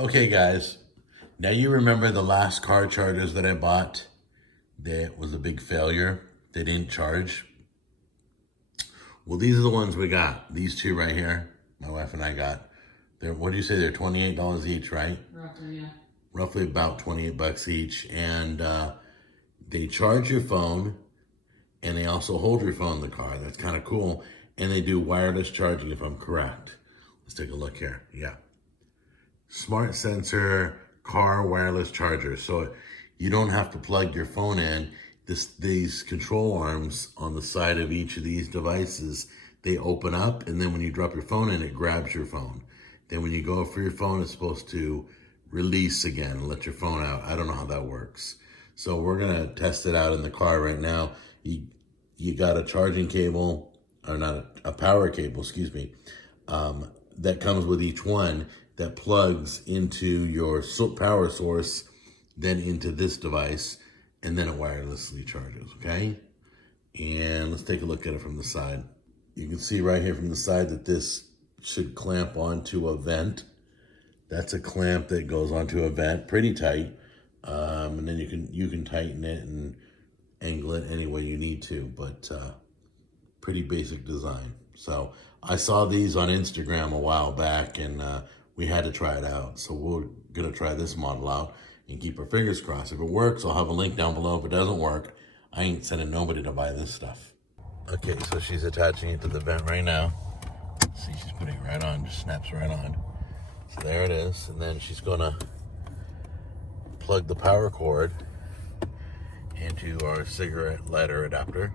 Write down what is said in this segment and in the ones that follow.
Okay, guys. Now you remember the last car chargers that I bought? That was a big failure. They didn't charge. Well, these are the ones we got. These two right here, my wife and I got. They're, what do you say? They're $28 each, right? Roughly, yeah. Roughly about 28 bucks each. And they charge your phone and they also hold your phone in the car. That's kind of cool. And they do wireless charging if I'm correct. Let's take a look here. Yeah. Smart sensor car wireless charger. So you don't have to plug your phone in. These control arms on the side of each of these devices, they open up, and then when you drop your phone in, it grabs your phone. Then when you go for your phone, it's supposed to release again and let your phone out. I don't know how that works. So we're gonna test it out in the car right now. You got a charging cable, or not a power cable, excuse me, that comes with each one that plugs into your power source, then into this device, and then it wirelessly charges, okay? And let's take a look at it from the side. You can see right here from the side that this should clamp onto a vent. That's a clamp that goes onto a vent, pretty tight. And then you can tighten it and angle it any way you need to, but pretty basic design. So I saw these on Instagram a while back, and we had to try it out. So we're gonna try this model out and keep our fingers crossed. If it works, I'll have a link down below. If it doesn't work, I ain't sending nobody to buy this stuff. Okay, so she's attaching it to the vent right now. See, she's putting it right on, just snaps right on. So there it is, and then she's gonna plug the power cord into our cigarette lighter adapter.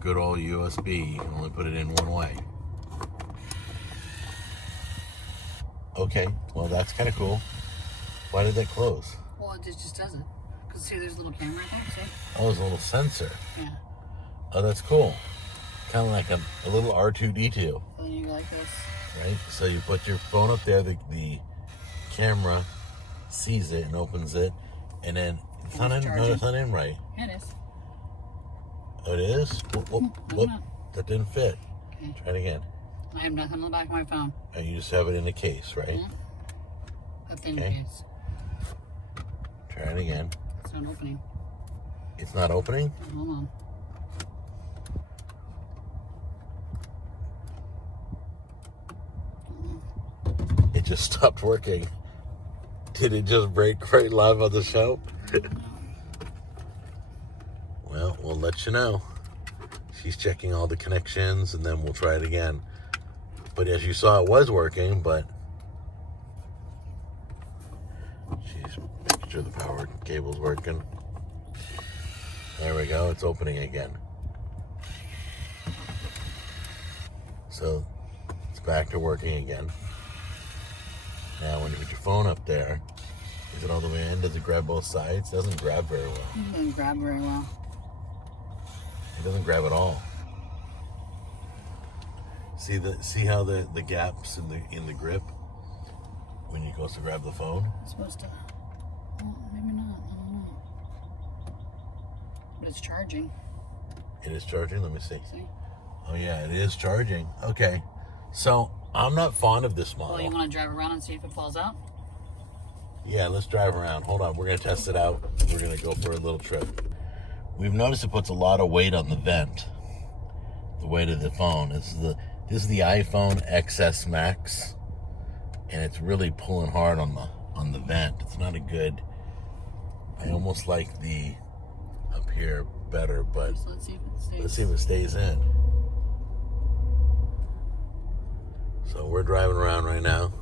Good old USB, you can only put it in one way. Okay, well that's kind of cool. Why did that close? Well, it just doesn't. Because see, there's a little camera right there, see? Oh, there's a little sensor. Yeah. Oh, that's cool. Kind of like a little R2-D2. So then you go like this. Right? So you put your phone up there, the camera sees it and opens it, and then it's not in, no, it's not in right. Yeah, it is. Oh, it is? What? That didn't fit. Okay. Try it again. I have nothing on the back of my phone. And you just have it in a case, right? A thin Okay. case. Try it again. It's not opening. It's not opening? Hold on. It just stopped working. Did it just break right live on the show? Well, we'll let you know. She's checking all the connections, and then we'll try it again. But as you saw, it was working, but she's making sure the power cable's working. There we go. It's opening again. So it's back to working again. Now, when you put your phone up there, is it all the way in? Does it grab both sides? It doesn't grab very well. It doesn't grab very well. It doesn't grab at all. See how the gaps in the grip when you go to grab the phone? It's supposed to. Well, maybe not. I don't know. But it's charging. It is charging. Let me see. See? Oh yeah, it is charging. Okay, so I'm not fond of this model. Well, you want to drive around and see if it falls out? Yeah, let's drive around. Hold on, we're gonna test it out. We're gonna go for a little trip. We've noticed it puts a lot of weight on the vent. The weight of the phone. This is the iPhone XS Max, and it's really pulling hard on the vent. It's not a good. I almost like the up here better, but So let's see if it stays. let's see if it stays in. So we're driving around right now.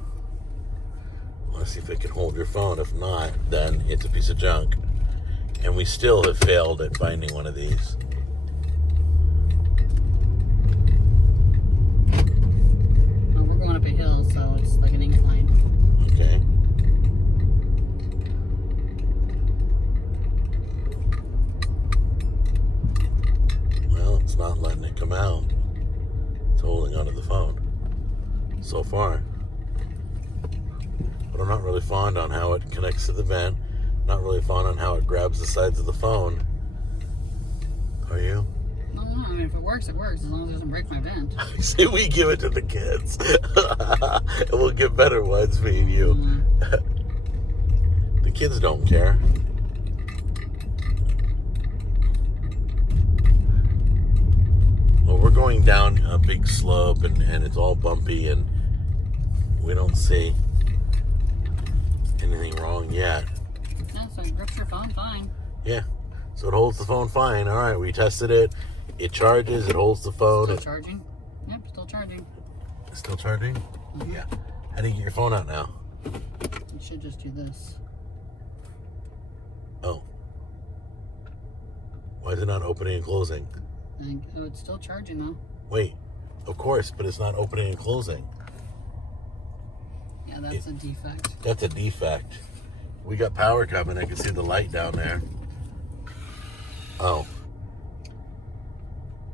I want to see if it can hold your phone. If not, then it's a piece of junk. And we still have failed at finding one of these. Well, we're going up a hill, so it's like an incline. Okay. Well, it's not letting it come out. It's holding onto the phone so far. But I'm not really fond on how it connects to the vent. Not really fond on how it grabs the sides of the phone. Are you? No, I'm not. I mean, if it works, it works. As long as it doesn't break my vent. See, we give it to the kids. And we'll get better ones for you. The kids don't care. Well, we're going down a big slope and it's all bumpy and we don't see anything wrong yet. Yeah, so it grips your phone fine. Yeah. So it holds the phone fine. All right, we tested it. It charges. It holds the phone. Still charging? Yep, still charging. It's still charging? Yeah. How do you get your phone out now? You should just do this. Oh. Why is it not opening and closing? Oh, it's still charging though. Wait. Of course, but it's not opening and closing. Yeah, that's a defect. That's a defect. We got power coming. I can see the light down there. Oh.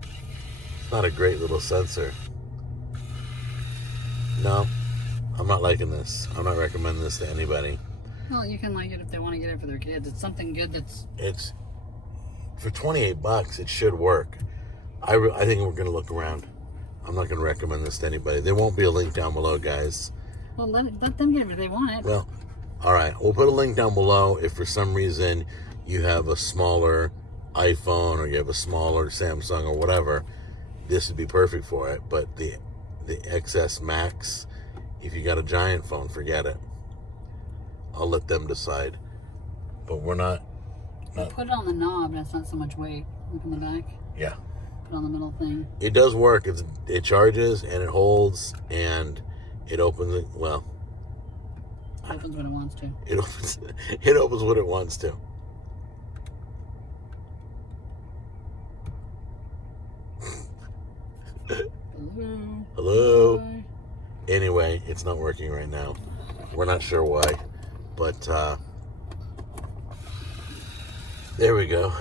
It's not a great little sensor. No, I'm not liking this. I'm not recommending this to anybody. Well, you can like it if they want to get it for their kids. It's something good that's... It's for $28. It should work. I think we're going to look around. I'm not going to recommend this to anybody. There won't be a link down below, guys. Well, let them get it if they want it. Well, all right. We'll put a link down below if for some reason you have a smaller iPhone or you have a smaller Samsung or whatever. This would be perfect for it. But the XS Max, if you got a giant phone, forget it. I'll let them decide. But we're not... Put it on the knob, and it's not so much weight. Look in the back. Yeah. Put it on the middle thing. It does work. It charges and it holds and it opens it. Well, It opens when it wants to. it opens. It opens when it wants to. Hello. Hello. Hi. Anyway, it's not working right now. We're not sure why, but there we go.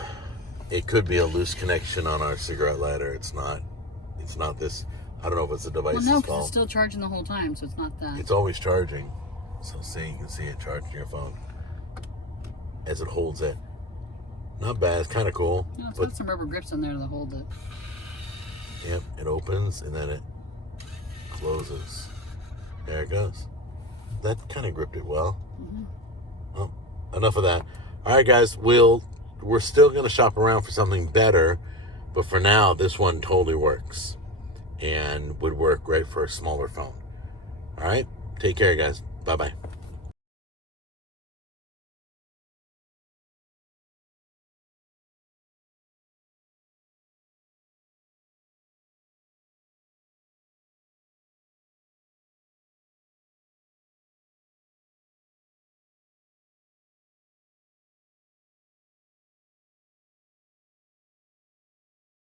It could be a loose connection on our cigarette lighter. It's not. It's not this. I don't know if it's the device's Well, no, because fault. it's still charging the whole time, so it's not that. It's always charging. So see, you can see it charging your phone as it holds it. Not bad. It's kind of cool. No, it's But got some rubber grips in there to hold it. yep, it opens and then it closes. There it goes. That kind of gripped it well. Oh, enough of that. All right, guys. We're still going to shop around for something better, but for now, this one totally works and would work great for a smaller phone. All right. Take care, guys. Bye-bye.